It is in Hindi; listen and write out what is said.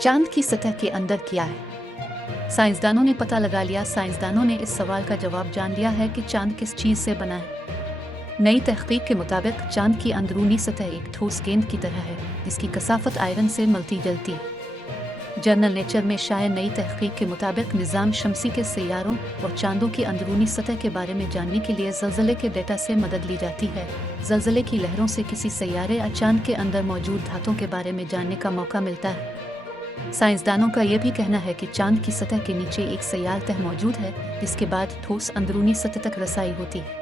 चांद की सतह के अंदर क्या है? साइंसदानों ने पता लगा लिया। साइंसदानों ने इस सवाल का जवाब जान लिया है कि चांद किस चीज़ से बना है। नई तहकीक के मुताबिक चांद की अंदरूनी सतह एक ठोस गेंद की तरह है, जिसकी कसाफत आयरन से मिलती जुलती है। जर्नल नेचर में शाया नई तहकीक के मुताबिक निज़ाम शमसी के सैयारों और चांदों की अंदरूनी सतह के बारे में जानने के लिए ज़लज़ले के डेटा से मदद ली जाती है। ज़लज़ले की लहरों से किसी सैयारे या चांद के अंदर मौजूद धातों के बारे में जानने का मौका मिलता है। साइंसदानों का यह भी कहना है कि चांद की सतह के नीचे एक सयाल तह मौजूद है, जिसके बाद ठोस अंदरूनी सतह तक रसाई होती है।